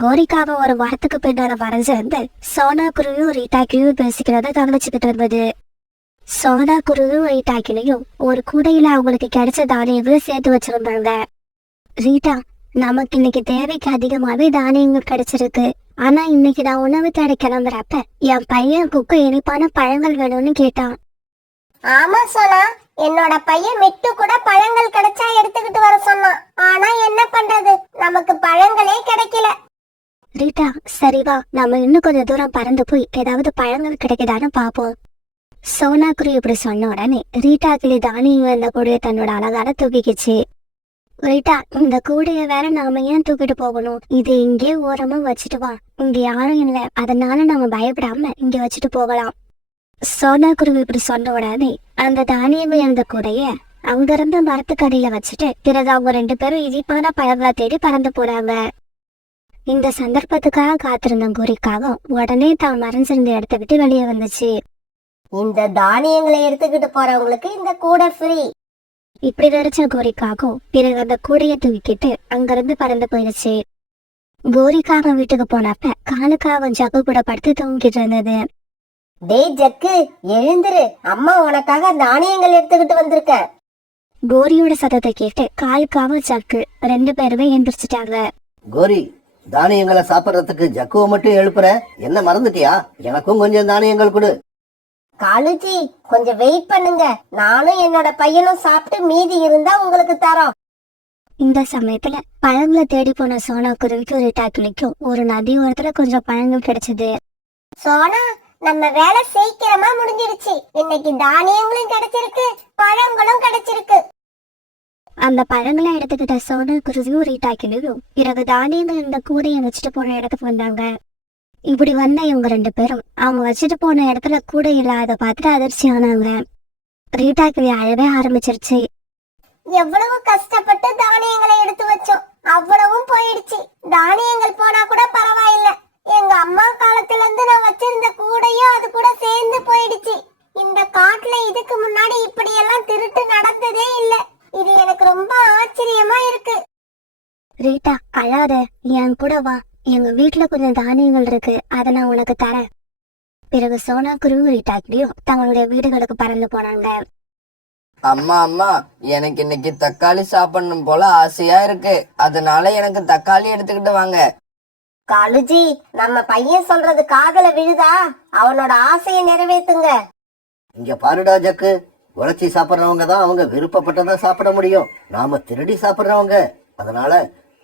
கோரிக்காவை ஒரு மரத்துக்கு பின்னால வரைஞ்சு வந்து சோனா குருவியும் ரீட்டா கிளியும் பேசிக்கிறத கவனிச்சுக்கிட்டு இருந்தது. சோனா குருவியும் ரீட்டா கிளியும் ஒரு கூடையில அவங்களுக்கு கிடைச்ச தானியங்களை சேர்த்து வச்சிருந்தாங்க. ரீட்டா, நமக்கு இன்னைக்கு தேவைக்கு அதிகமாவே தானியங்கள் கிடைச்சிருக்கு. ஆனா இன்னைக்கு நான் உணவு தேட கிளம்புறப்ப என் பையன் குக்கு இனிப்பான பழங்கள் வேணும்னு கேட்டான். ஆமா சோனா, என்னோட பையன் மிட்டு கூட பழங்கள் கிடைச்சா எடுத்துக்கிட்டு வர சொன்னான். ஆனா என்ன பண்றது, நமக்கு பழங்களே கிடைக்கல. ரீட்டா, சரிவா, நம்ம இன்னும் கொஞ்சம் தூரம் பறந்து போய் ஏதாவது பழங்கள் கிடைக்குதான்னு பாப்போம். சோனா குருவி இப்படி சொன்ன உடனே ரீட்டா கிளி தானியங்கள் இந்த கூடைய தன்னோட அழகால தூக்கிக்கிச்சு. ரீட்டா, இந்த கூடைய வேற நாம ஏன் தூக்கிட்டு போகணும்? இது இங்கே ஓரமா வச்சுட்டு வா, இங்க யாரும் இல்லை, அதனால நம்ம பயப்படாம இங்க வச்சுட்டு போகலாம். சோனா குருவி இப்படி சொன்ன உடனே அந்த தானியங்கள் இருந்த கூடைய அங்க இருந்த மரத்துக்கடியில வச்சுட்டு பிறகு அவங்க 2 பேரும் இனிப்பான பழங்களை தேடி பறந்து போறாங்க. இந்த சந்தர்ப்பத்துக்காக காத்திருந்த கோரிக்காவும் உடனே தான் மறைஞ்சிருந்த இடத்த விட்டு வெளியே வந்துச்சு. இந்த தானியங்களை எடுத்துக்கிட்டு போறவங்களுக்கு இந்த கூடை ஃப்ரீ. இப்படி நினைச்ச கோரிக்காகும் பிறகு அந்த கூடைய தூக்கிட்டு அங்கிருந்து பறந்து போயிடுச்சு. கோரிக்காக வீட்டுக்கு போனப்ப காலுக்காவும் ஜக்கு கூட படுத்து தூங்கிட்டு இருந்தது. டேய் ஜக்கு, எழுந்துரு, அம்மா உனக்காக தானியங்கள் எடுத்துக்கிட்டு வந்திருக்கேன். கோரியோட சத்தத்தை கேட்டு காலுக்காவும் ஜக்கு 2 பேருமே எந்திரிச்சிட்டாங்க. கோரி, தானியங்களை சாப்பிடறதுக்கு ஜக்குவை மட்டும் எழுப்புற, என்ன மறந்துட்டியா? எனக்கும் கொஞ்சம் தானியங்கள் கொடு. காலுஜி, கொஞ்சம் வெயிட் பண்ணுங்க, நானும் என்னோட பையனும் சாப்பிட்டு மீதி இருந்தா உங்களுக்கு தரோம். இந்த சமயத்துல பழங்களை தேடி போன சோனா குருவிக்கும் ரீட்டா கிளிக்கும் ஒரு நதி ஓரத்துல கொஞ்சம் பழங்கள் கிடைச்சது. சோனா, நம்ம வேலை சீக்கிரமா முடிஞ்சிருச்சு. இன்னைக்கு தானியங்களும் கிடைச்சிருக்கு, பழங்களும் கிடைச்சிருக்கு. அந்த பழங்களை எடுத்துக்கிட்ட சோனா குருவியும் ரீட்டா கிளியும் பிறகு தானியங்கள் இந்த கூடையை வச்சுட்டு போன இடத்துக்கு வந்தாங்க. இப்படி வந்த இவங்க 2 பேரும் அவங்க வச்சுட்டு போன இடத்துல கூடை இல்லாத பார்த்துட்டு அதிர்ச்சி ஆனாங்க. ரீட்டா கிளி அழவே ஆரம்பிச்சிருச்சு. எவ்வளவு கஷ்டப்பட்டு தானியங்களை எடுத்து வச்சோம், அவ்வளவும் போயிடுச்சு. தானியங்கள் போனா கூட பரவாயில்ல, எங்க அம்மா காலத்துல இருந்து நான் வச்சிருந்த கூடையும் அது கூட சேர்ந்து போயிடுச்சு. இந்த காட்டுல இதுக்கு முன்னாடி இப்படி எல்லாம் திருட்டு நடந்ததே இல்ல. இது எனக்கு ரொம்ப ஆச்சரியமா இருக்கு. ரீட்டா, அழாத, என் கூட வா, எங்க வீட்டுல கொஞ்சம் தானியங்கள் இருக்கு, அதை நான் உனக்கு தரேன். பிறகு சோனா குருவி ரீட்டா கிளியும் தங்களுடைய வீடுகளுக்கு பறந்து போனாங்க. அம்மா அம்மா, எனக்கு இன்னைக்கு தக்காளி சாப்பிடணும் போல ஆசையா இருக்கு, அதனால எனக்கு தக்காளி எடுத்துக்கிட்டு வாங்க. காலுஜி, நம்ம பையன் சொல்றது காதுல விழுதா? அவனோட ஆசையை நிறைவேத்துங்க. இங்க பாருடா ஜக்கு, உழைச்சி சாப்பிட்றவங்க தான் அவங்க விருப்பப்பட்டதை சாப்பிட முடியும். நாம திருடி சாப்பிட்றவங்க, அதனால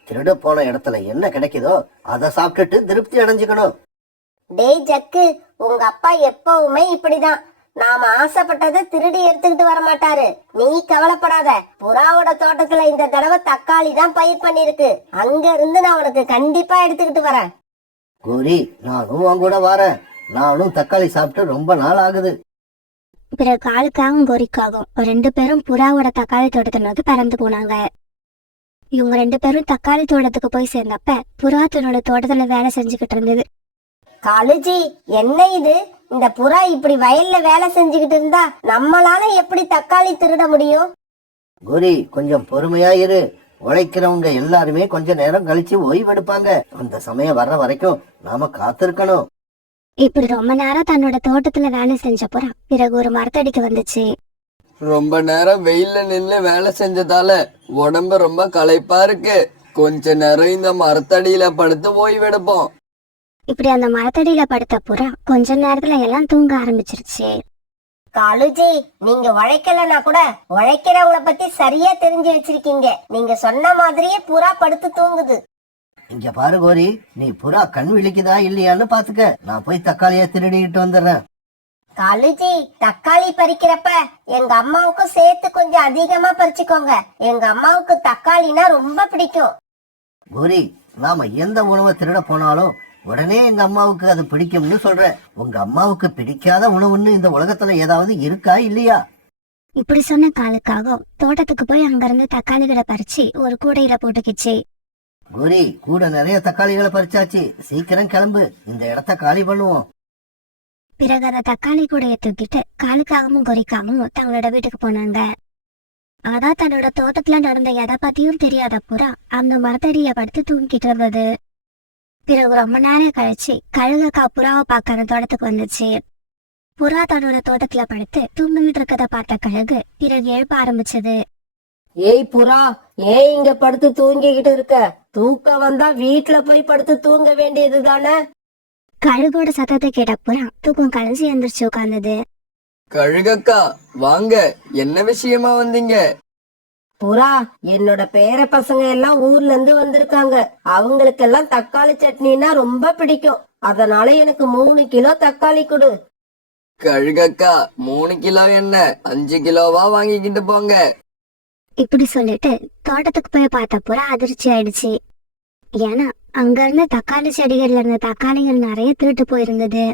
திருட போன இடத்துல என்ன கிடைக்குதோ அதை சாப்பிட்டுட்டு திருப்தி அடைஞ்சுக்கணும். டேய் ஜக்கு, உங்க அப்பா எப்பவுமே இப்படிதான். நாம ஆசைப்பட்டதை திருடி எடுத்துக்கிட்டு வர மாட்டாரு. நீ கவலைப்படாத, புறாவோட தோட்டத்துல இந்த தடவை தக்காளி தான் பயிர் பண்ணிருக்கு. அங்க இருந்து நான் உனக்கு கண்டிப்பா எடுத்துக்கிட்டு வரேன். கோரி, நானும் உன் கூட வரேன். நானும் தக்காளி சாப்பிட்டு ரொம்ப நாள் ஆகுது. பிறகு காலுக்காகவும் கோரிக்காகவும் 2 பேரும் புறாவோட தக்காளி தோட்டத்தை நோக்கி பறந்து போனாங்க. இவங்க 2 பேரும் தக்காளி தோட்டத்துக்கு போய் சேர்ந்தப்ப புறா தன்னோட தோட்டத்துல வேலை செஞ்சுக்கிட்டு இருந்தது. காலுஜி, என்ன இது? இந்த புறா இப்படி வயல்ல வேலை செஞ்சுக்கிட்டு இருந்தா நம்மளால எப்படி தக்காளி திருட முடியும்? கோரி, கொஞ்சம் பொறுமையா இரு. உழைக்கிறவங்க எல்லாருமே கொஞ்ச நேரம் கழிச்சு ஓய்வெடுப்பாங்க. அந்த சமயம் வர்ற வரைக்கும் நாம காத்திருக்கணும். இப்படி ரொம்ப நேரம் தன்னோட தோட்டத்துல வேலை செஞ்ச புறா பிறகு ஒரு மரத்தடிக்கு வந்துச்சு. ரொம்ப நேரம் வெயில்ல நின்று வேலை செஞ்சதால உடம்பு ரொம்ப களைப்பா இருக்கு, கொஞ்ச நேரம் இந்த மரத்தடியில படுத்து ஓய்வெடுப்போம். இப்படி அந்த மரத்தடியில படுத்த புறா கொஞ்ச நேரத்துல எல்லாம் தூங்க ஆரம்பிச்சிருச்சு. காலுஜி, நீங்க உழைக்கலன்னா கூட உழைக்கிறவங்கள பத்தி சரியா தெரிஞ்சு வச்சிருக்கீங்க. நீங்க சொன்ன மாதிரியே புறா படுத்து தூங்குது. இங்க பாரு கோரி, நீ புறா கண் விழிக்குதா இல்லையான்னு பாத்துக்க. நான் போய் தக்காளிய திருடிட்டு வந்துடுறேன். காலுஜி, தக்காளி பறிக்கிறப்ப எங்க அம்மாவுக்கும் சேர்த்து கொஞ்சம் அதிகமா பறிச்சுக்கோங்க. எங்க அம்மாவுக்கு தக்காளினா ரொம்ப பிடிக்கும். கோரி, நாம எந்த உணவை திருட போனாலும் உடனே எங்க அம்மாவுக்கு அது பிடிக்கும்னு சொல்ற. உங்க அம்மாவுக்கு பிடிக்காத உணவுன்னு இந்த உலகத்துல ஏதாவது இருக்கா இல்லையா? இப்படி சொன்ன காலுக்காகவும் தோட்டத்துக்கு போய் அங்கிருந்து தக்காளிகளை பறிச்சு ஒரு கூடையில போட்டுக்கிச்சு. கோரி, கூட நிறைய தக்காளிகளை பறிச்சாச்சு, சீக்கிரம் கிளம்பு, இந்த இடத்த காலி பண்ணுவோம். பிறகு அந்த தக்காளி கூடைய தூக்கிட்டு காலுக்காகவும் கோரிக்காகவும் தங்களோட வீட்டுக்கு போனாங்க. ஆனா தன்னோட தோட்டத்துல நடந்த எதை பத்தியும் தெரியாத புறா அந்த மரத்தடிய படுத்து தூங்கிட்டு இருந்தது. பிறகு ரொம்ப நேரம் கழிச்சு கழுகக்கா புறாவை பார்க்க அந்த தோட்டத்துக்கு வந்துச்சு. புறா தன்னோட தோட்டத்துல படுத்து தூங்கிட்டு இருக்கத பார்த்த கழுகு பிறகு எழுப்ப ஆரம்பிச்சது. ஏய் புறா, ஏன் இங்க படுத்து தூங்கிக்கிட்டு இருக்க? தூக்கம் வந்தா வீட்டுல போய் படுத்து தூங்க வேண்டியது தானே? கழுகோட சத்தத்தை கேட்ட புறா தூக்கம் கழிஞ்சு எந்திரிச்சு உட்கார்ந்தது. கழுகக்கா வாங்க, என்ன விஷயமா வந்தீங்க? புறா, என்னோட பேர பசங்க எல்லாம் ஊர்ல இருந்து வந்திருக்காங்க. அவங்களுக்கெல்லாம் தக்காளி சட்னினா ரொம்ப பிடிக்கும். அதனால எனக்கு 3 கிலோ தக்காளி கொடு. கழுகக்கா 3 கிலோ என்ன, 5 கிலோவா வாங்கிக்கிட்டு போங்க. இப்படி சொல்லிட்டு தோட்டத்துக்கு போய் பார்த்த புறா அதிர்ச்சி ஆயிடுச்சு. ஏன்னா அங்க இருந்த தக்காளி செடிகள்ல இருந்த தக்காளிகள் நிறைய திருட்டு போயிருந்தது.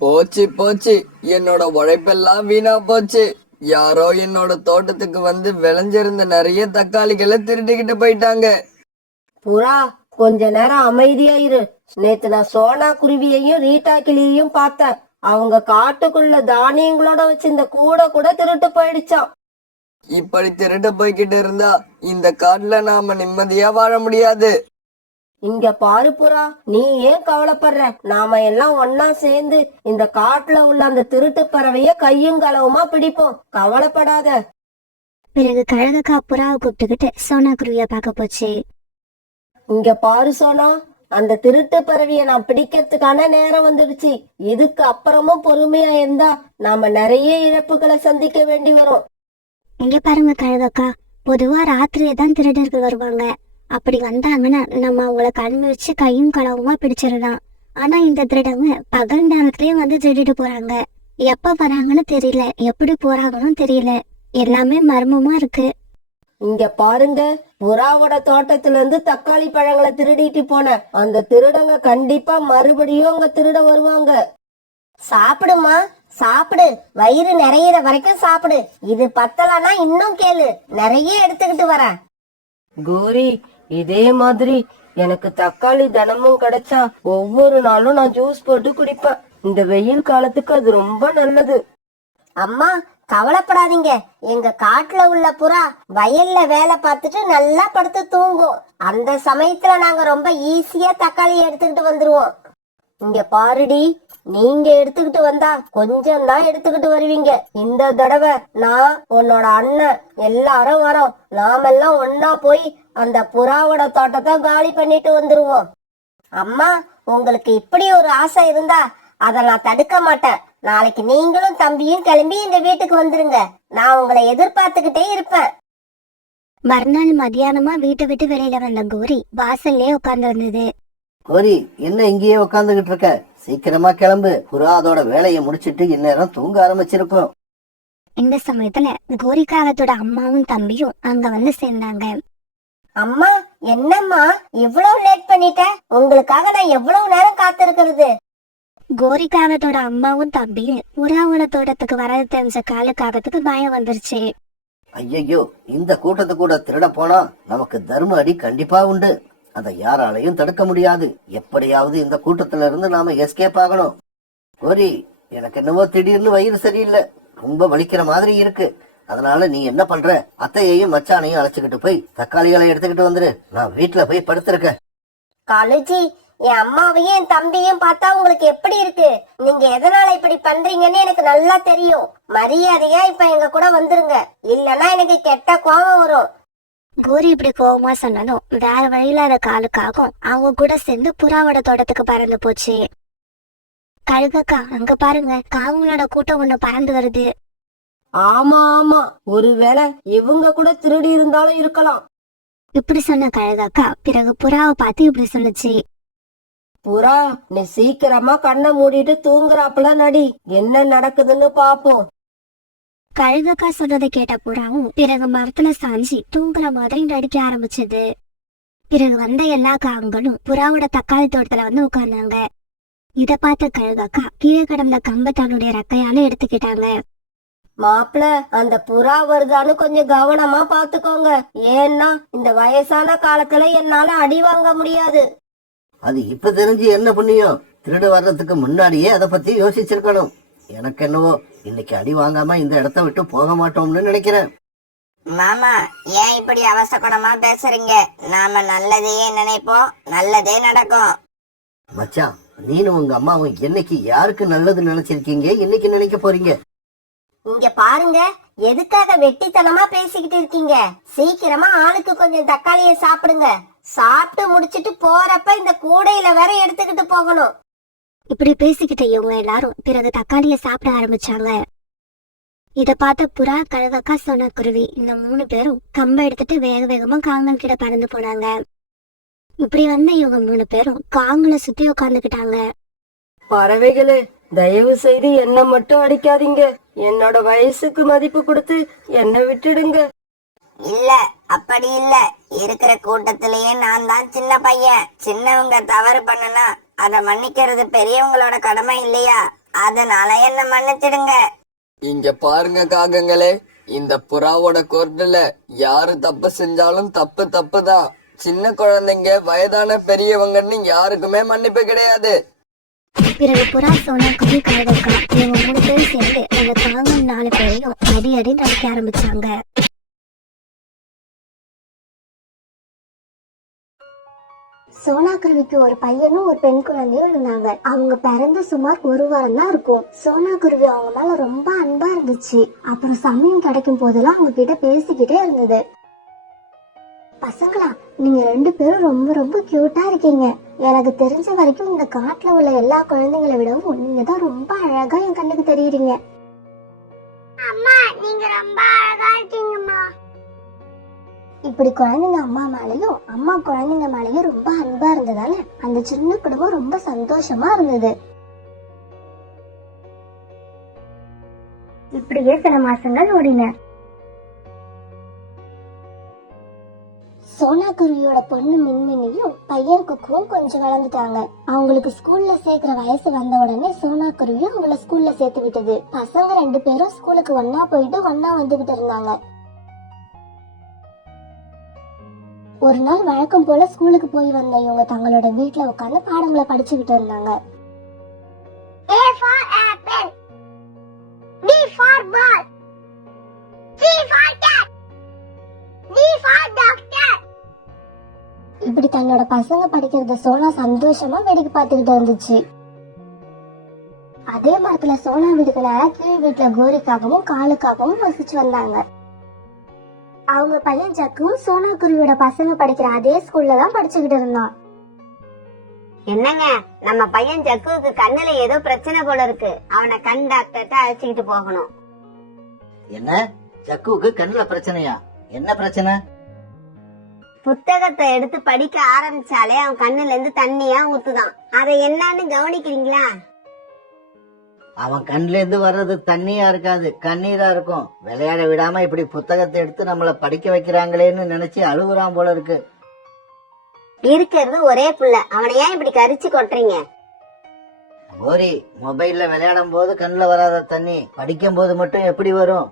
போச்சு போச்சு, என்னோட உழைப்பெல்லாம் வீணா போச்சு. யாரோ என்னோட தோட்டத்துக்கு வந்து விளைஞ்சிருந்த நிறைய தக்காளிகளை திருடிக்கிட்டு போயிட்டாங்க. புறா, கொஞ்ச நேரம் அமைதியா இரு. நேத்து நான் சோனா குருவியையும் ரீட்டா கிளியையும் பார்த்தேன். அவங்க காட்டுக்குள்ள தானியங்களோட வச்சிருந்த கூட திருட்டு போயிடுச்சான். இப்படி திருட்டு போய்கிட்டு இருந்தா இந்த காட்டுல நாம நிம்மதியா வாழ முடியாது. இங்க பாரு புறா, நீ ஏன் கவலைப்படுற? நாம எல்லாம் ஒன்னா சேர்ந்து இந்த காட்டுல உள்ள அந்த திருட்டு பறவைய கையும் களவுமா பிடிப்போம். கவலைப்படாத. பிறகு கழுகக்கா புறாவை கூப்பிட்டுக்கிட்டு சோனா குருவிய பார்க்க போச்சு. இங்க பாரு சோனா, அந்த திருட்டு பறவைய நான் பிடிக்கிறதுக்கான நேரம் வந்துடுச்சு. இதுக்கு அப்புறமும் பொறுமையா இருந்தா நாம நிறைய இழப்புகளை சந்திக்க வேண்டி வரும். இங்க பாருங்க கழுகக்கா, பொதுவா ராத்திரியே தான் திருடர்கள் வருவாங்க. அப்படி வந்தாங்கன்னா நம்ம அவங்கள கண் வச்சு கையும் களவுமா பிடிச்சிடலாம். ஆனா இந்த திருடங்க பகல் நேரத்திலயே வந்து திருடிட்டு போறாங்க. எப்ப வராங்கன்னு தெரியல, எப்படி போறாங்கன்னு தெரியல. எல்லாமே மர்மமா இருக்கு. இங்க பாருங்க, புறாவோட தோட்டத்துல இருந்து தக்காளி பழங்களை திருடிட்டு போன அந்த திருடங்க கண்டிப்பா மறுபடியும் அங்க திருட வருவாங்க. சாப்பிடுமா, சாப்பிடு. வயிறு நிறையிற வரைக்கும் சாப்பிடு. இது பத்தலனா இன்னும் கேளு, நிறைய எடுத்துக்கிட்டு வர. கோரி, இதே மாதிரி எனக்கு தக்காளி தினமும் கிடைச்சா ஒவ்வொரு நாளும் நான் ஜூஸ் போட்டு குடிப்பேன். இந்த வெயில் காலத்துக்கு அது ரொம்ப நல்லது. அம்மா, கவலைப்படாதீங்க. எங்க காட்டுல உள்ள புறா வயல்ல வேலை பார்த்துட்டு நல்லா படுத்து தூங்கும். அந்த சமயத்துல நாங்க ரொம்ப ஈஸியா தக்காளி எடுத்துக்கிட்டு வந்துருவோம். இங்க பாருடி, நீங்க எடுத்துக்கிட்டு வந்தா கொஞ்சம் தான் எடுத்துக்கிட்டு வருவீங்க. இந்த தடவை நான், உன்னோட அண்ணன் எல்லாரும் வரோம். நாமெல்லாம் ஒன்னா போய் அந்த புறாவோட தோட்டத்தை காலி பண்ணிட்டு வந்துருவோம். அம்மா, உங்களுக்கு இப்படி ஒரு ஆசை இருந்தா அதை நான் தடுக்க மாட்டேன். நாளைக்கு நீங்களும் தம்பியும் கிளம்பி எங்க வீட்டுக்கு வந்துருங்க. நான் உங்களை எதிர்பார்த்துக்கிட்டே இருப்பேன். மறுநாள் மத்தியானமா வீட்டை விட்டு வெளியில வந்த கோரி வாசல்லே உட்கார்ந்து இருந்தது. கோரி, என்ன இங்கேயே உட்காந்துகிட்டு இருக்க? சீக்கிரமா கிளம்பு. புறா அதோட வேலையை முடிச்சிட்டு இந்நேரம் தூங்க ஆரம்பிச்சிருக்கும். இந்த சமயத்துல கோரிக்காகத்தோட அம்மாவும் தம்பியும் அங்க வந்து சேர்ந்தாங்க. அம்மா, என்னம்மா இவ்வளவு லேட் பண்ணிட்ட? உங்களுக்காக நான் எவ்வளவு நேரம் காத்திருக்கிறது? கோரிக்காகத்தோட அம்மாவும் தம்பியும் புறாவோட தோட்டத்துக்கு வரது தெரிஞ்ச காலுக்காகத்துக்கு பயம் வந்துருச்சு. ஐயையோ, இந்த கூட்டத்து கூட திருட போனா நமக்கு தர்ம அடி கண்டிப்பா உண்டு. அதை யாராலையும் தடுக்க முடியாது. எப்படியாவது இந்த கூட்டத்துல இருந்து நாம எஸ்கேப் ஆகணும். கோரி, எனக்கு என்னவோ திடீர்னு வயிறு சரியில்லை, ரொம்ப வலிக்கிற மாதிரி இருக்கு. அதனால நீ என்ன பண்ற? அத்தையையும் மச்சானையும் அழைச்சுக்கிட்டு போய் தக்காளிகளை எடுத்துக்கிட்டு வந்துரு. நான் வீட்டுல போய் படுத்திருக்கேன். காலேஜி, என் அம்மாவையும் என் தம்பியும் பார்த்தா உங்களுக்கு எப்படி இருக்கு? நீங்க எதனால இப்படி பண்றீங்கன்னு எனக்கு நல்லா தெரியும். மரியாதையா இப்ப எங்க கூட வந்துருங்க, இல்லன்னா எனக்கு கெட்ட கோபம் வரும். கோரி இப்படி கோவமா சொன்னதும் வேற வழியில்லாத காலுக்காகும் அவங்க கூட சேர்ந்து புறாவோட தோட்டத்துக்கு பறந்து போச்சு. கழுகக்கா, அங்க பாருங்க, காவங்களோட கூட்டம் ஒண்ணு பறந்து வருது. ஆமா ஆமா, ஒருவேளை இவங்க கூட திருடி இருந்தாலும் இருக்கலாம். இப்படி சொன்ன கழுகக்கா பிறகு புறாவை பார்த்து இப்படி சொல்லுச்சு. புறா, நீ சீக்கிரமா கண்ணை மூடிட்டு தூங்குறாப்புல நடி. என்ன நடக்குதுன்னு பாப்போம். கழுகக்கா சொன்னதை கேட்ட புறாவும் பிறகு மரத்துல சாஞ்சி தூங்குற மாதிரி நடிக்க ஆரம்பிச்சது. பிறகு வந்த எல்லா காகங்களும் புறாவோட தக்காளி தோட்டத்துல வந்து உட்கார்ந்தாங்க. இத பார்த்த கழுகக்கா கீழே கிடந்த கம்ப தன்னுடைய ரெக்கையால எடுத்துக்கிட்டாங்க. மாப்பிள, அந்த புறா வருதான்னு கொஞ்சம் கவனமா பாத்துக்கோங்க. ஏன்னா இந்த வயசான காலத்துல என்னால அடி வாங்க முடியாது. அது இப்ப தெரிஞ்சு என்ன புண்ணியம்? திருட வர்றதுக்கு முன்னாடியே அதை பத்தி யோசிச்சிருக்கணும். எனக்கு என்னவோ இன்னைக்கு அடி வாங்காம இந்த இடத்த விட்டு போக மாட்டோம்னு நினைக்கிறேன். மாமா, ஏன் இப்படி அவசகுணமா பேசுறீங்க? நாம நல்லதையே நினைப்போம், நல்லதே நடக்கும். மச்சான், நீனும் உங்க அம்மாவும் என்னைக்கு யாருக்கு நல்லது நினைச்சிருக்கீங்க, இன்னைக்கு நினைக்க போறீங்க? இங்க பாருங்க, எதுக்காக வெட்டித்தனமா பேசிக்கிட்டு இருக்கீங்க? சீக்கிரமா ஆளுக்கு கொஞ்சம் தக்காளியை சாப்பிடுங்க. சாப்பிட்டு முடிச்சிட்டு போறப்ப இந்த கூடையில வேற எடுத்துக்கிட்டு போகணும். இப்படி பேசிக்கிட்ட இவங்க எல்லாரும் பிறகு தக்காளியை சாப்பிட ஆரம்பிச்சாங்க. இத பார்த்த புறா, கழுவக்கா, சோனா குருவி இந்த 3 பேரும் கம்ப எடுத்துட்டு வேக வேகமா காங்கன் கிட்ட பறந்து போனாங்க. இப்படி வந்த இவங்க 3 பேரும் காங்களை சுத்தி உட்காந்துக்கிட்டாங்க. பறவைகளே, தயவு செய்து என்ன மட்டும் அடிக்காதீங்க. என்னோட வயசுக்கு மதிப்பு கொடுத்து என்ன விட்டுடுங்க. இல்ல, அப்படி இல்ல. இருக்கிற கூட்டத்திலேயே நான் தான் சின்ன பையன். சின்னவங்க தவறு பண்ணுனா அத மன்னிக்கிறது பெரியவங்களோட கடமை இல்லையா? அதனால என்ன மன்னிச்சிடுங்க. இங்க பாருங்க காகங்களே, இந்த புறாவோட கோர்ட்டுல யாரு தப்பு செஞ்சாலும் தப்பு தப்பு தான். சின்ன குழந்தைங்க, வயதான பெரியவங்கன்னு யாருக்குமே மன்னிப்பு கிடையாது. பிறகு புறா, சோனா குருவி, கழுவக்கா இவங்க 3 பேரும் சேர்ந்து அந்த காங்கன் 4 பேரையும் அடி அடி நடிக்க ஆரம்பிச்சாங்க. சோனா குருவிக்கு ஒரு பையனும் ஒரு பெண் குழந்தையும் இருந்தாங்க. அவங்க பிறந்து சுமார் 1 வாரம் தான் இருக்கும். சோனா குருவி அவங்க மேல ரொம்ப அன்பா இருந்துச்சு. அப்புறம் சமயம் கிடைக்கும் போதெல்லாம் அவங்க கிட்ட பேசிக்கிட்டே இருந்தது. பசங்களா, நீங்க 2 பேரும் ரொம்ப ரொம்ப கியூட்டா இருக்கீங்க. எனக்கு தெரிஞ்ச வரைக்கும் இந்த காட்டுல உள்ள எல்லா குழந்தைங்களை விடவும் நீங்க தான் ரொம்ப அழகா என் கண்ணுக்கு தெரியுறீங்க. அம்மா, நீங்க ரொம்ப அழகா இருக்கீங்கம்மா. இப்படி குழந்தைங்க அம்மா மேலயும் அம்மா குழந்தைங்க மேலயும் ரொம்ப அன்பா இருந்ததால அந்த சின்ன குடும்பம் ரொம்ப சந்தோஷமா இருந்தது. இப்படியே சில மாசங்கள் ஓடின. சோனா குருவியோட பொண்ணு மின்மினியும் பையன் குக்குவும் கொஞ்சம் வளர்ந்துட்டாங்க. அவங்களுக்கு ஸ்கூல்ல சேர்க்கிற வயசு வந்த உடனே சோனா குருவியும் அவங்கள ஸ்கூல்ல சேர்த்து விட்டது. பசங்க 2 பேரும் ஸ்கூலுக்கு ஒன்னா போயிட்டு ஒன்னா வந்துகிட்டு இருந்தாங்க. ஒரு நாள் வழக்கம் போல ஸ்கூலுக்கு போய் வந்த இவங்க தங்களோட வீட்டுல உட்கார்ந்து பாடங்களை படிச்சுக்கிட்டு இருந்தாங்க. A for apple, B for ball, C for cat, D for doctor. இப்படி தன்னோட பசங்க படிக்கிறத சோனா சந்தோஷமா வேடிக்கை பார்த்துக்கிட்டு இருந்துச்சு. அதே மரத்துல சோனா வீட்டுக்கு நேரா கீழ் வீட்டுல கோரிக்காகவும் காலுக்காகவும் வசிச்சு வந்தாங்க. அவங்க பையன் ஜக்குவும் சோனா குருவியோட பசங்க படிக்கிற அதே ஸ்கூல்ல தான் படிச்சுக்கிட்டு இருந்தான். என்னங்க, நம்ம பையன் ஜக்குவுக்கு கண்ணுல ஏதோ பிரச்சனை போல இருக்கு. அவனை கண் டாக்டர்கிட்ட அழைச்சிக்கிட்டு போகணும். என்ன, ஜக்குவுக்கு கண்ணுல பிரச்சனையா? என்ன பிரச்சனை? புத்தகத்தை எடுத்து படிக்க ஆரம்பிச்சாலே அவன் கண்ணுல இருந்து தண்ணியா ஊத்துதான். அதை என்னன்னு கவனிக்கிறீங்களா? அவன் கண்ல இருந்து வர்றது தண்ணியா இருக்காது, கண்ணீரா இருக்கும். விளையாட விடாம இப்படி புத்தகத்தை எடுத்து நம்மள படிக்க வைக்கிறாங்களேன்னு நினைச்சு அழுகுறான் போல இருக்கு. இருக்கிறது ஒரே புள்ள, அவனை ஏன் இப்படி கரிச்சு கொட்டுறீங்க? கோரி, மொபைல்ல விளையாடும் போது கண்ணுல வராத தண்ணி படிக்கும் போது மட்டும் எப்படி வரும்?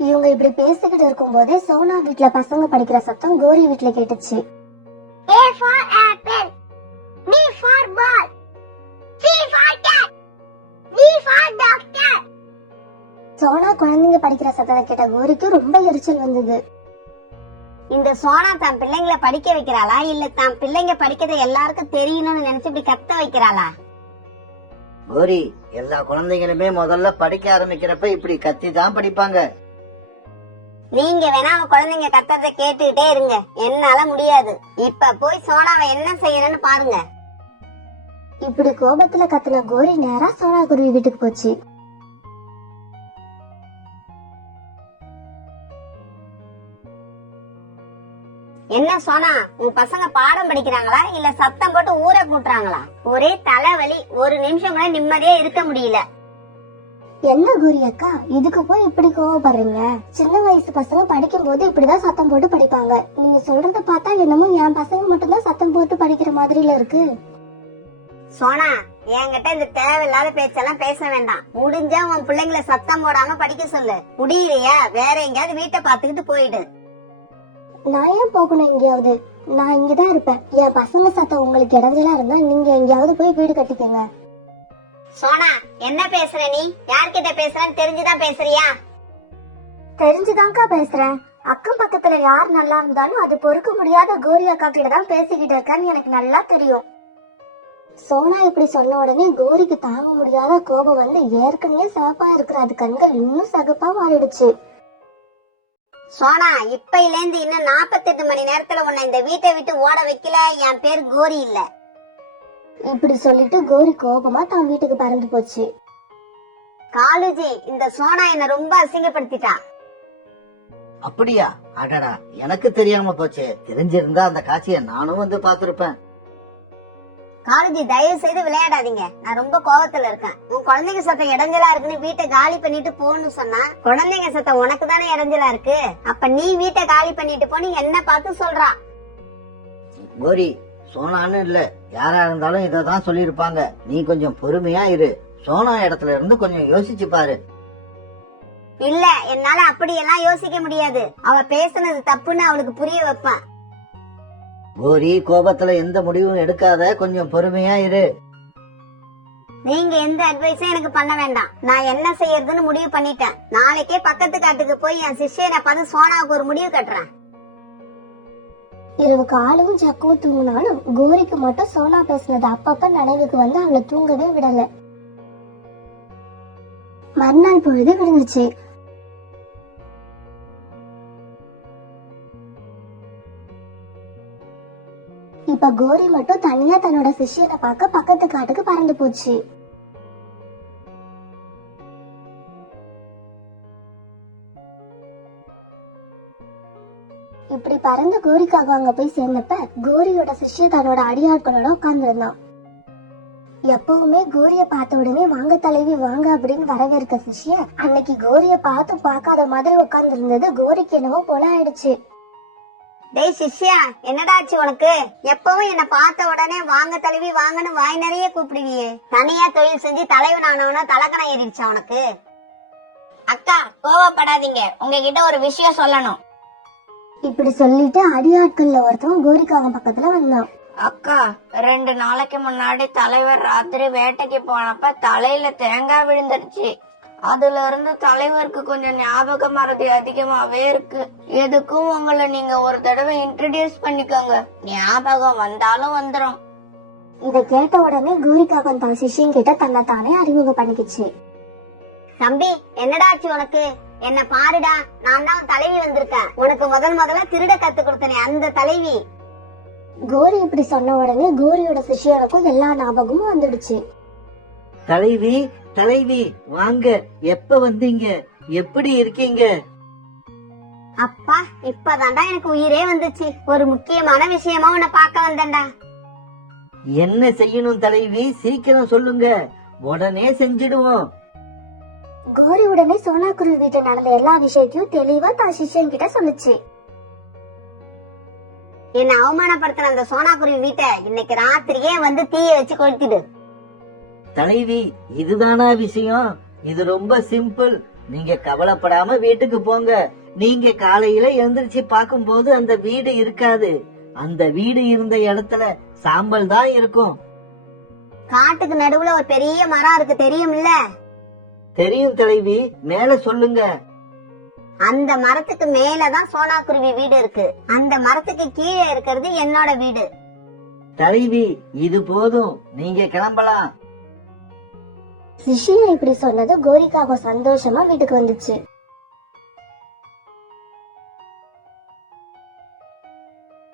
இவங்க இப்படி பேசிக்கிட்டு இருக்கும் போதே சோனா வீட்டுல பசங்க படிக்கிற சத்தம் கோரி வீட்டுல கேட்டுச்சு. A for apple, B for ball, C for cat, D for doctor. Sona குழந்தைங்க படிக்கிற சத்தத்தை கேட்ட கோரிக்கு ரொம்ப எரிச்சல் வந்தது. இந்த சோனா தான் பிள்ளைங்களை படிக்க வைக்கிறாளா, இல்ல தான் பிள்ளைங்க படிக்கிறத எல்லாருக்கும் தெரியணும்னு நினைச்சு இப்படி கத்த வைக்கிறாளா? கோரி, எல்லா குழந்தைங்களுமே முதல்ல படிக்க ஆரம்பிக்கிறப்ப இப்படி கத்தி தான் படிப்பாங்க. நீங்க வேணா அவன் குழந்தைங்க கத்தத்தை கேட்டுக்கிட்டே இருங்க, என்னால முடியாது. இப்ப போய் சோனாவை என்ன செய்யறேன்னு பாருங்க. இப்படி கோபத்துல கத்துன கோரி நேரா சோனா குருவி வீட்டுக்கு போச்சு. என்ன சோனா, உன் பசங்க பாடம் படிக்கிறாங்களா இல்ல சத்தம் போட்டு ஊரை கூட்டுறாங்களா? ஒரே தலைவலி, ஒரு நிமிஷம் கூட நிம்மதியா இருக்க முடியல. என்ன கோரி அக்கா, இதுக்கு போய் இப்படி கோவப்படுறீங்க? சின்ன வயசு பசங்க படிக்கும் போது இப்படிதான் சத்தம் போட்டு படிப்பாங்க. நீங்க சொல்றத பார்த்தா என்னமோ என் பசங்க மட்டும்தான் சத்தம் போட்டு படிக்கிற மாதிரில இருக்கு. சோனா, என்கிட்ட இந்த தேவையில்லாத பேச்செல்லாம் பேச வேண்டாம். முடிஞ்சா உன் பிள்ளைங்களை சத்தம் போடாம படிக்க சொல்லு. முடியலையா வேற எங்கேயாவது வீட்டை பாத்துக்கிட்டு போயிடு. நான் ஏன் போகணும் எங்கேயாவது? நான் இங்கதான் இருப்பேன். என் பசங்க சத்தம் உங்களுக்கு இடைஞ்சலா இருந்தா நீங்க எங்கேயாவது போய் வீடு கட்டிக்கங்க. சோனா, என்ன பேசுற நீ? யார்கிட்ட பேசுறன்னு தெரிஞ்சுதான் பேசுறியா? தெரிஞ்சுதான்க்கா பேசுறேன். அக்கம் பக்கத்துல யார் நல்லா இருந்தாலும் அது பொறுக்க முடியாத கோரி அக்கா கிட்ட தான் பேசிக்கிட்டு இருக்கேன்னு எனக்கு நல்லா தெரியும். சோனா இப்படி சொன்ன உடனே கோரிக்கு தாங்க முடியாத கோபம் வந்து ஏற்கனவே சிவப்பா இருக்கிற அது கண்கள் இன்னும் சகப்பா மாறிடுச்சு. சோனா, இப்பையிலேந்து இன்னும் 48 மணி நேரத்துல உன்னை இந்த வீட்டை விட்டு ஓட வைக்கல, என் பேர் கோரி இல்ல. இப்படி சொல்லிட்டு கோரி கோபமா தான் வீட்டுக்கு பறந்து போச்சு. காலுஜி, இந்த சோனா என்ன ரொம்ப அசிங்கப்படுத்திட்டா. அப்படியா? அடடா, எனக்கு தெரியாம போச்சு. தெரிஞ்சிருந்தா அந்த காட்சியை நானும் வந்து பாத்திருப்பேன். காலுஜி, தயவு செய்து விளையாடாதீங்க. நான் ரொம்ப கோவத்துல இருக்கேன். உன் குழந்தைங்க சத்தம் இடைஞ்சலா இருக்குன்னு வீட்டை காலி பண்ணிட்டு போன்னு சொன்னா, குழந்தைங்க சத்தம் உனக்கு தானே இடைஞ்சலா இருக்கு. அப்ப நீ வீட்டை காலி பண்ணிட்டு போன்னு என்ன பார்த்து சொல்றா. கோரி, சோனான்னு இல்ல, யாரா இருந்தாலும் இததான் சொல்லிருப்பாங்க. நீ கொஞ்சம் பொறுமையா இரு. சோனா இடத்துல இருந்து கொஞ்சம் யோசிச்சு பாரு. இல்ல, என்னால அப்படியெல்லாம் யோசிக்க முடியாது. அவ பேசுனது தப்புன்னு அவளுக்கு புரிய வைப்பேன். கோரி, கோபத்துல எந்த முடிவும் எடுக்காத, கொஞ்சம் பொறுமையா இரு. நீங்க எந்த அட்வைஸும் எனக்கு பண்ண வேண்டாம். நான் என்ன செய்யறதுன்னு முடிவு பண்ணிட்டேன். நாளைக்கே பக்கத்து காட்டுக்கு போய் என் சிஷ்யனை பார்த்து சோனாவுக்கு ஒரு முடிவு கட்டுறேன். இரவு காலும் ஜக்குவும் தூங்கினாலும் கோரிக்கு மட்டும் சோனா பேசுனது அப்பப்ப நினைவுக்கு வந்து அவளை தூங்கவே விடல. மறுநாள் பொழுது விழுந்துச்சு. இப்ப கோரி மட்டும் தனியா தன்னோட சிஷ்யனை பார்க்க பக்கத்து காட்டுக்கு பறந்து போச்சு. இப்படி பறந்து கோரிக்காக அங்க போய் சேர்ந்தப்ப கோரியோட சிஷ்ய தன்னோட அடியாட்களோட உட்கார்ந்து இருந்தான். எப்பவுமே கோரிய பார்த்த உடனே வாங்க தலைவி வாங்க அப்படின்னு வரவேற்க சிஷ்ய அன்னைக்கு கோரிய பார்த்து பார்க்காத மாதிரி உட்கார்ந்து இருந்தது கோரிக்கு என்னவோ போல ஆயிடுச்சு. டேய் சிஷ்யா, என்னடாச்சு உனக்கு? எப்பவும் என்ன பார்த்த உடனே வாங்க தலைவி வாங்கன்னு வாய் நிறைய கூப்பிடுவியே. தனியா தொழில் செஞ்சு தலைவன் ஆனவனா தலக்கணம் ஏறிடுச்சா உனக்கு? அக்கா, கோவப்படாதீங்க, உங்ககிட்ட ஒரு விஷயம் சொல்லணும். இப்படி சொல்லிட்டு அடியாட்கள்ல ஒருத்தவன் கோரிக்காக பக்கத்துல வந்தான். அக்கா, 2 நாளைக்கு முன்னாடி தலைவர் ராத்திரி வேட்டைக்கு போனப்ப தலையில தேங்காய் விழுந்துருச்சு. அதுல இருந்து தலைவருக்கு கொஞ்சம் ஞாபக மறதி அதிகமாவே இருக்கு. எதுக்கும் உங்களை நீங்க ஒரு தடவை இன்ட்ரடியூஸ் பண்ணிக்கோங்க, ஞாபகம் வந்தாலும் வந்துரும். இத கேட்ட உடனே கோரிக்காக தன் சிஷ்யன் கிட்ட தன்னை தானே அறிமுகம் பண்ணிக்கிச்சு. தம்பி, என்னடாச்சு உனக்கு? என்ன பாருடா, நான் தான் தலைவி வந்திருக்கேன். உனக்கு முதல்ல திருட கத்து கொடுத்தனே அந்த தலைவி. கோரி இப்படி சொன்ன உடனே கோரியோட சிஷ்யனுக்கும் எல்லா ஞாபகமும் வந்துடுச்சு. தலைவி, தலைவி வாங்க, எப்ப வந்தீங்க? எப்படி இருக்கீங்க? அப்பா, இப்பதான்டா எனக்கு உயிரே வந்துச்சு. ஒரு முக்கியமான விஷயமா உன்னை பார்க்க வந்தேன்டா. என்ன செய்யணும் தலைவி? சீக்கிரம் சொல்லுங்க, உடனே செஞ்சிடுவோம். கோரி உடனே சோனாக்குருவி வீட்டுல நடந்த எல்லா விஷயத்தையும் தெளிவா தான் சிஷ்யன் கிட்ட சொல்லுச்சு. என்ன அவமானப்படுத்தின அந்த சோனாக்குருவி வீட்டை இன்னைக்கு ராத்திரியே வந்து தீய வச்சு கொளுத்திடு. தலைவி, இதுதானா விஷயம்? இது ரொம்ப சிம்பிள். நீங்க கவலைப்படாம வீட்டுக்கு போங்க. நீங்க காலையில எழுந்திருச்சு பார்க்கும்போது அந்த வீடு இருக்காது. அந்த வீடு இருந்த இடத்துல சாம்பல் தான் இருக்கும். காட்டுக்கு நடுவுல ஒரு பெரிய மரம் இருக்கு, தெரியும்ல? தெரியும் தலைவி, மேல சொல்லுங்க. அந்த மரத்துக்கு மேலதான் சோனாக்குருவி வீடு இருக்கு. அந்த மரத்துக்கு கீழே இருக்கிறது என்னோட வீடு. தலைவி, இது போதும், நீங்க கிளம்பலாம். சிஷ்யன் இப்படி சொன்னது கோரிக்காக சந்தோஷமா வீட்டுக்கு வந்துச்சு.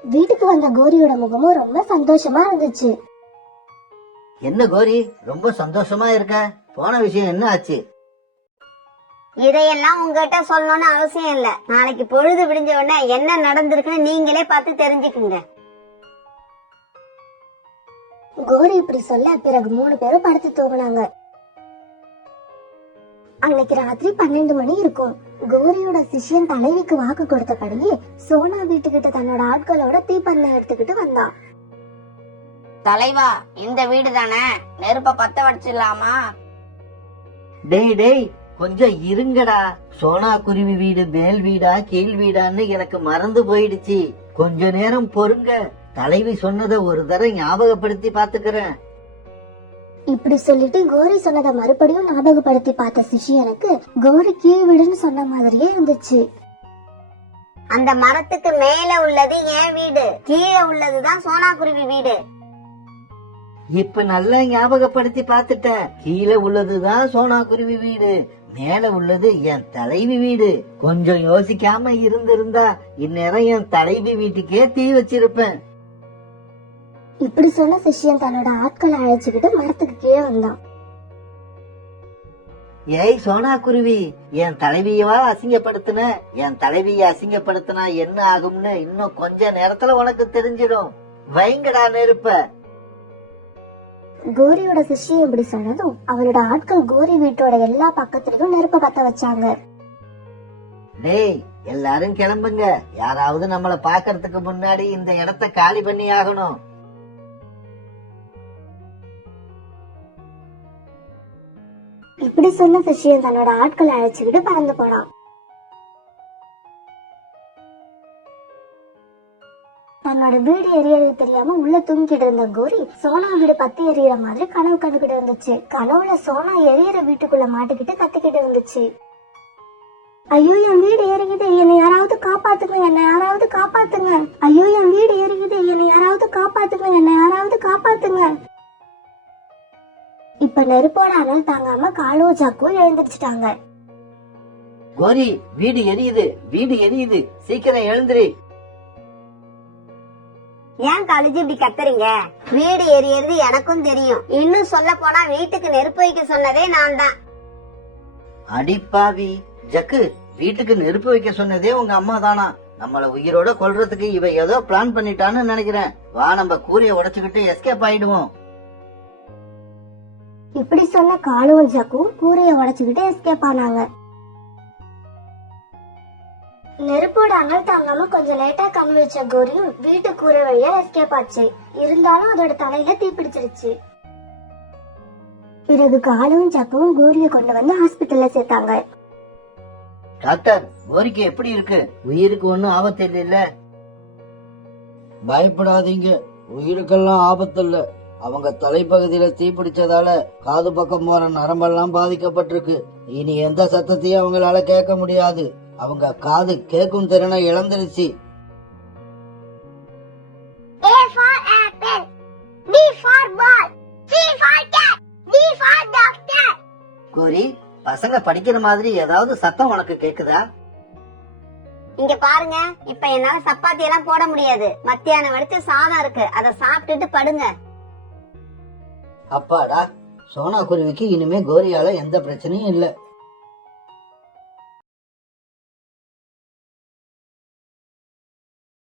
வீட்டுக்கு வந்த கோரியோட முகமும் ரொம்ப சந்தோஷமா இருந்துச்சு. என்ன கோரி, ரொம்ப சந்தோஷமா இருக்க? போன விஷயம் என்ன ஆச்சு? இதையெல்லாம் உங்ககிட்ட சொல்லணும்னு அவசியம் இல்ல. நாளைக்கு பொழுது விடிஞ்ச உடனே என்ன நடந்திருக்குன்னு நீங்களே பார்த்து தெரிஞ்சுக்குங்க. கோரி இப்படி சொல்ல பிறகு 3 பேரும் படுத்து தூங்கினாங்க. அன்னைக்கு ராத்திரி 12 மணி இருக்கும். கோரியோட சிஷ்யன் தலைவிக்கு வாக்கு கொடுத்தபடியே சோனா வீட்டுக்கிட்ட தன்னோட ஆட்களோட தீப்பந்தம் எடுத்துக்கிட்டு வந்தான். தலைவா, இந்த வீடு தானே, நெருப்ப பத்த வச்சிடலாமா? டேய் டேய், கொஞ்சம் இருங்கடா. சோனா குருவி வீடு மேல் வீடா கீழ் வீடான்னு எனக்கு மறந்து போயிடுச்சு. கொஞ்ச நேரம் பொறுங்க. தலைவி சொன்னதை ஒரு தடவை ஞாபகப்படுத்தி பாத்துக்கிறேன். இப்படி சொல்லிட்டு கோரி சொன்னதை மறுபடியும் ஞாபகப்படுத்தி பார்த்த சிஷியனுக்கு கோரி கீழ் வீடுன்னு சொன்ன மாதிரியே இருந்துச்சு. அந்த மரத்துக்கு மேல உள்ளது என் வீடு, கீழே உள்ளதுதான் சோனாக்குருவி வீடு. இப்ப நல்லா ஞாபகப்படுத்தி பார்த்துட்டேன். கீழே உள்ளதுதான் சோனா குருவி வீடு, மேல உள்ளது என் தலைவி வீடு. கொஞ்சம் யோசிக்காம இருந்திருந்தா இந்நேரம் என் தலைவி வீட்டுக்கே தீ வச்சிருப்பேன். இப்படி சொன்ன சிஷ்யன் தன்னோட ஆட்களை அழைச்சுக்கிட்டு மரத்துக்கு கீழே வந்தான். ஏய் சோனா குருவி, என் தலைவியவா அசிங்கப்படுத்தின? என் தலைவிய அசிங்கப்படுத்தினா என்ன ஆகும்னு இன்னும் கொஞ்ச நேரத்துல உனக்கு தெரிஞ்சிடும். வைங்கடா நெருப்ப. கோரியோட சிஷ்யம் இப்படி சொன்னதும் அவளோட ஆட்கள் கோரி வீட்டோட எல்லா பக்கத்துலயும் நெருப்ப பத்த வச்சாங்க. டேய் எல்லாரும் கிளம்புங்க. யாராவது நம்மள பாக்குறதுக்கு முன்னாடி இந்த இடத்த காலி பண்ணி ஆகணும். இப்படி சொன்ன சிஷ்யன் தன்னோட ஆட்களை அழைச்சுக்கிட்டு பறந்து போனான். தன்னோட வீடு எரியறது தெரியாம உள்ள தூங்கிட்டு இருந்த கோரி சோனா வீடு பத்தி எரியற மாதிரி கனவு கண்டுகிட்டு இருந்துச்சு. கனவுல சோனா எரியற வீட்டுக்குள்ள மாட்டிக்கிட்டு கத்திக்கிட்டு இருந்துச்சு. ஐயோ என் வீடு எரியுது, என்னை யாராவது காப்பாத்துங்க, என்னை யாராவது காப்பாத்துங்க. ஐயோ என் வீடு எரியுது, என்னை யாராவது காப்பாத்துங்க, என்னை யாராவது காப்பாத்துங்க. இப்ப நெருப்போட அனல் தாங்காம காலும் ஜாக்கும் எழுந்திருச்சுட்டாங்க. கோரி, வீடு எரியுது, வீடு எரியுது, சீக்கிரம் எழுந்திரி. ஏன் காலேஜ் இப்படி கத்துறீங்க? வீடு எரியறது எனக்கும் தெரியும். இன்னும் சொல்ல போனா வீட்டுக்கு நெருப்பு வைக்க சொன்னதே நான் தான். அடிப்பாவி ஜக்கு, வீட்டுக்கு நெருப்பு வைக்க சொன்னதே உங்க அம்மா தானா? நம்மள உயிரோட கொல்றதுக்கு இவ ஏதோ பிளான் பண்ணிட்டான்னு நினைக்கிறேன். வா நம்ம கூரையை உடைச்சுக்கிட்டு எஸ்கேப் ஆயிடுவோம். இப்படி சொன்ன காலும் ஜாக்கும் கூரையை உடைச்சுக்கிட்டு எஸ்கேப் ஆனாங்க. நெருப்போட அனல் தாங்காம கொஞ்சம் லேட்டா கண் வச்ச கோரியும் வீட்டு கூரை வழியா எஸ்கேப் ஆச்சு. இருந்தாலும் அதோட தலையில தீப்பிடிச்சிருச்சு. பிறகு காலும் ஜாக்கும் கோரிய கொண்டு வந்து ஹாஸ்பிட்டல்ல சேர்த்தாங்க. டாக்டர், கோரிக்கு எப்படி இருக்கு? உயிருக்கு ஒண்ணும் ஆபத்து இல்ல? பயப்படாதீங்க, உயிருக்கெல்லாம் ஆபத்து இல்ல. அவங்க தலைப்பகுதியில தீப்பிடிச்சதால காது பக்கம் போற நரம்பெல்லாம் பாதிக்கப்பட்டிருக்கு. இனி எந்த சத்தத்தையும் அவங்களால கேட்க முடியாது. அவங்க காது கேட்கும் திறனை இழந்துருச்சு. A for apple, B for ball, C for cat, D for doctor. கோரி, பசங்க படிக்கிற மாதிரி ஏதாவது சத்தம் உனக்கு கேக்குதா? இங்க பாருங்க, இப்ப என்னால சப்பாத்தி எல்லாம் போட முடியாது. மத்தியானம் வரைக்கும் சாதம் இருக்கு, அதை சாப்பிட்டுட்டு படுங்க. அப்பாடா, சோனா குருவிக்கு இனிமே கோரியால எந்த பிரச்சனையும் இல்ல.